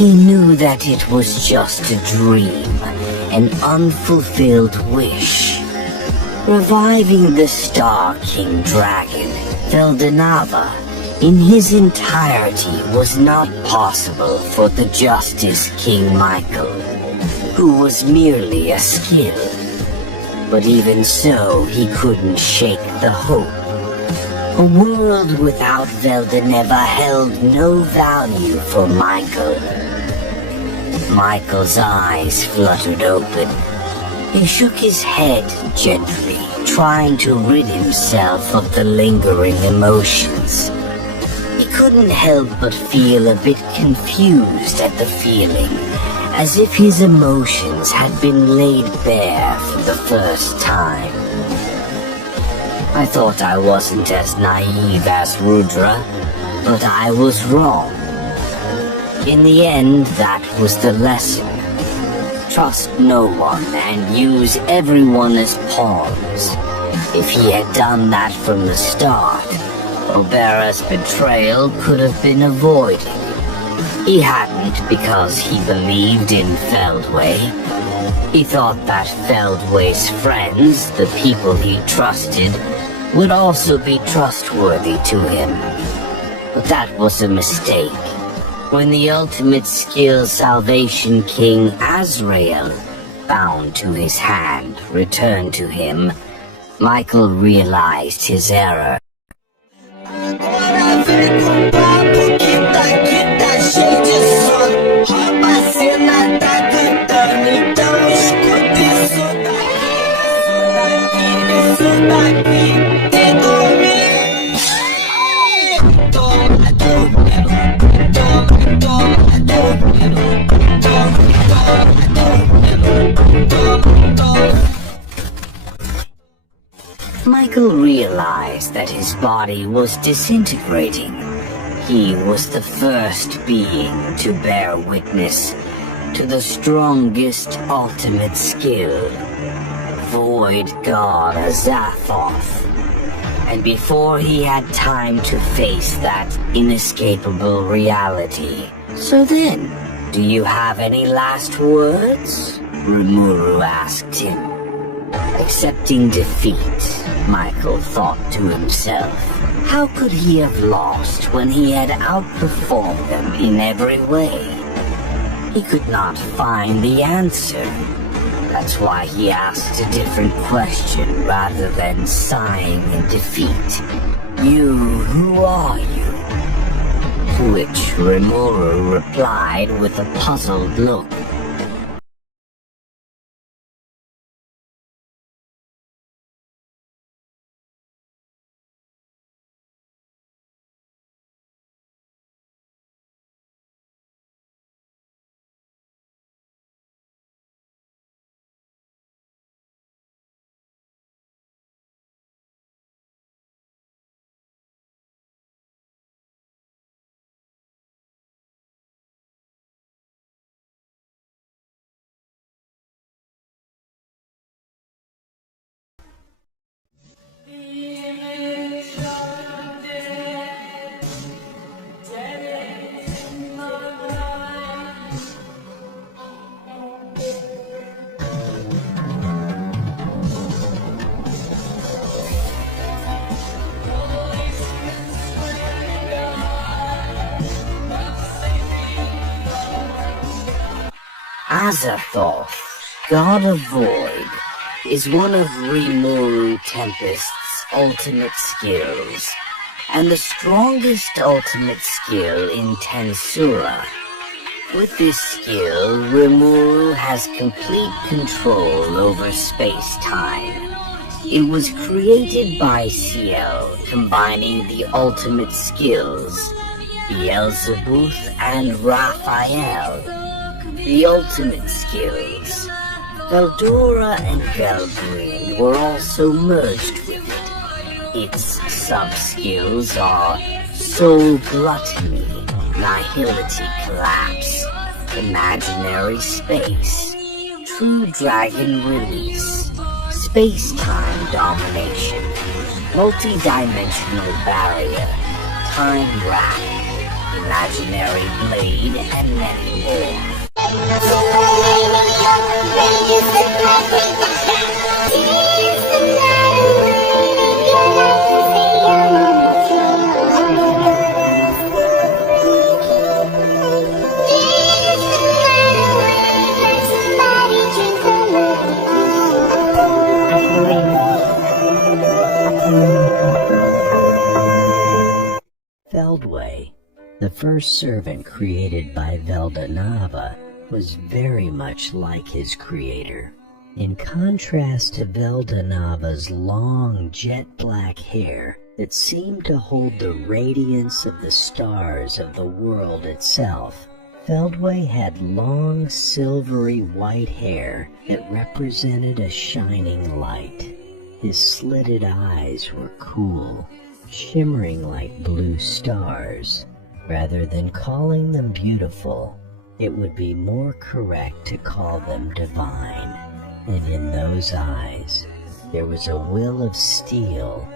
He knew that it was just a dream, an unfulfilled wish. Reviving the Star King Dragon, Feldenava, in his entirety was not possible for the Justice King Michael, who was merely a skill. But even so, he couldn't shake the hope. A world without Feldenava held no value for Michael. Michael's eyes fluttered open. He shook his head gently, trying to rid himself of the lingering emotions. He couldn't help but feel a bit confused at the feeling, as if his emotions had been laid bare for the first time. I thought I wasn't as naive as Rudra, but I was wrong. In the end, that was the lesson. Trust no one and use everyone as pawns. If he had done that from the start, Obera's betrayal could have been avoided. He hadn't because he believed in Feldway. He thought that Feldway's friends, the people he trusted, would also be trustworthy to him. But that was a mistake. When the ultimate skill Salvation King Azrael, bound to his hand, returned to him, Michael realized his error. Michael realized that his body was disintegrating. He was the first being to bear witness to the strongest ultimate skill, Void God Azathoth. And before he had time to face that inescapable reality. So then, do you have any last words? Rimuru asked him. Accepting defeat, Michael thought to himself. How could he have lost when he had outperformed them in every way? He could not find the answer. That's why he asked a different question rather than sighing in defeat. You, who are you? To which Rimuru replied with a puzzled look. Azathoth, God of Void, is one of Rimuru Tempest's ultimate skills, and the strongest ultimate skill in Tensura. With this skill, Rimuru has complete control over space-time. It was created by Ciel, combining the ultimate skills, Beelzebub and Raphael. The ultimate skills, Veldora and Gelgreen, were also merged with it. Its sub-skills are Soul Gluttony, Nihility Collapse, Imaginary Space, True Dragon Release, Space-Time Domination, Multi-Dimensional Barrier, Time Rack, imaginary blade, and many more. Feldway, the first servant created by Veldanava, was very much like his creator. In contrast to Veldanava's long jet-black hair that seemed to hold the radiance of the stars of the world itself, Feldway had long silvery white hair that represented a shining light. His slitted eyes were cool, shimmering like blue stars. Rather than calling them beautiful, it would be more correct to call them divine. And in those eyes, there was a will of steel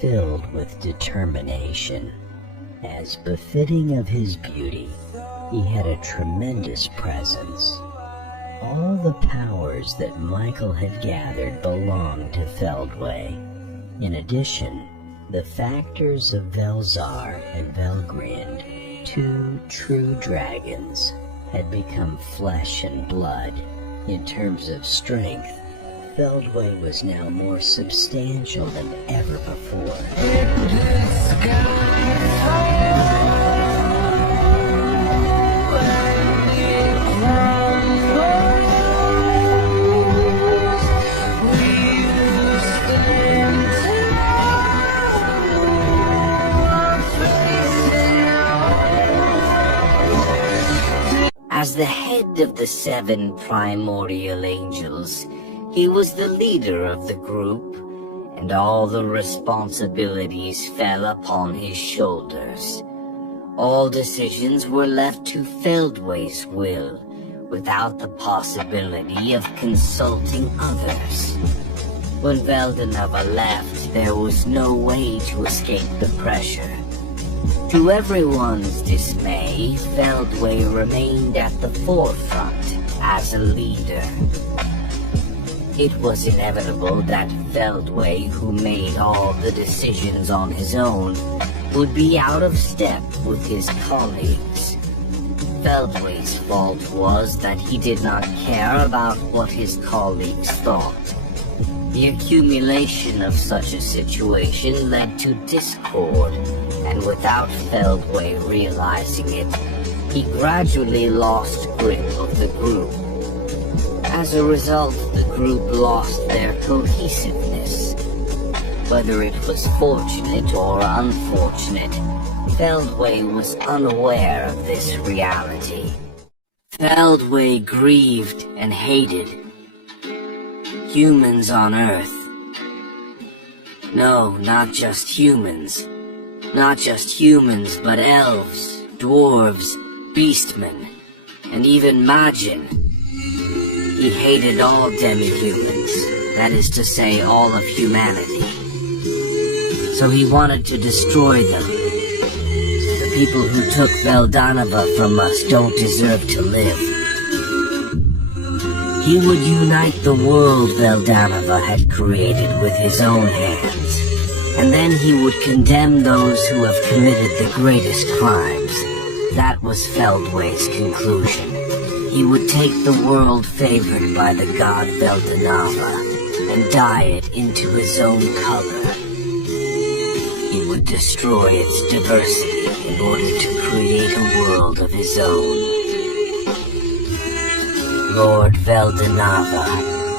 filled with determination. As befitting of his beauty, he had a tremendous presence. All the powers that Michael had gathered belonged to Feldway. In addition, the factors of Velzar and Velgrind, two true dragons, had become flesh and blood. In terms of strength, Feldway was now more substantial than ever before. As the head of the 7 Primordial Angels, he was the leader of the group, and all the responsibilities fell upon his shoulders. All decisions were left to Feldway's will, without the possibility of consulting others. When Veldanava left, there was no way to escape the pressure. To everyone's dismay, Feldway remained at the forefront as a leader. It was inevitable that Feldway, who made all the decisions on his own, would be out of step with his colleagues. Feldway's fault was that he did not care about what his colleagues thought. The accumulation of such a situation led to discord, and without Feldway realizing it, he gradually lost grip of the group. As a result, the group lost their cohesiveness. Whether it was fortunate or unfortunate, Feldway was unaware of this reality. Feldway grieved and hated humans on Earth. No, not just humans. Not just humans, but elves, dwarves, beastmen, and even Magin. He hated all demi-humans, that is to say, all of humanity. So he wanted to destroy them. The people who took Veldanava from us don't deserve to live. He would unite the world Veldanava had created with his own hands, and then he would condemn those who have committed the greatest crimes. That was Feldway's conclusion. He would take the world favored by the god Veldanava and dye it into his own color. He would destroy its diversity in order to create a world of his own. Lord Veldanava,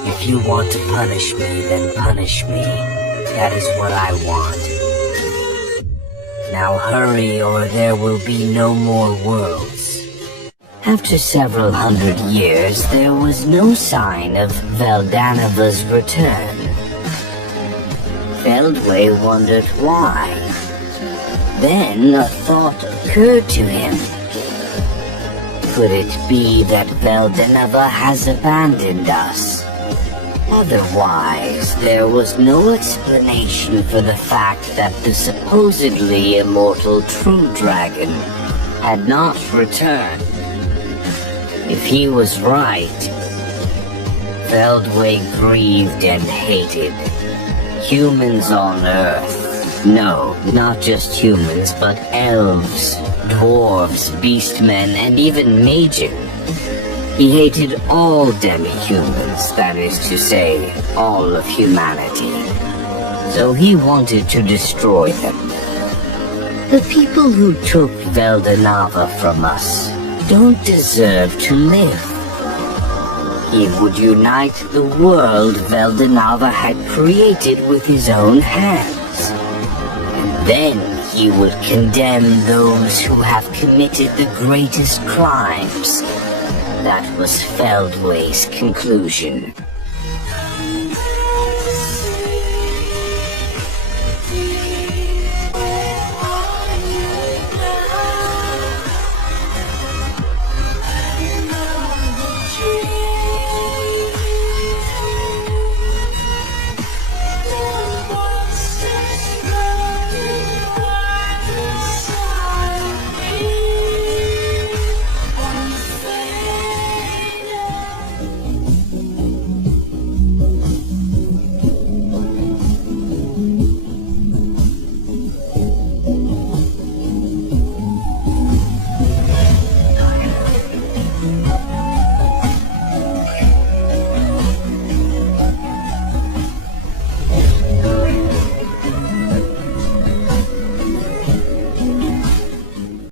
if you want to punish me, then punish me. That is what I want. Now hurry, or there will be no more worlds. After several hundred years, there was no sign of Veldanava's return. Feldway wondered why. Then a thought occurred to him. Could it be that Veldanava has abandoned us? Otherwise, there was no explanation for the fact that the supposedly immortal true dragon had not returned. If he was right, Feldway grieved and hated humans on Earth. No, not just humans, but elves, dwarves, beastmen, and even mages. He hated all demi-humans, that is to say, all of humanity. So he wanted to destroy them. The people who took Veldanava from us don't deserve to live. He would unite the world Veldanava had created with his own hands. And then he would condemn those who have committed the greatest crimes. That was Feldway's conclusion.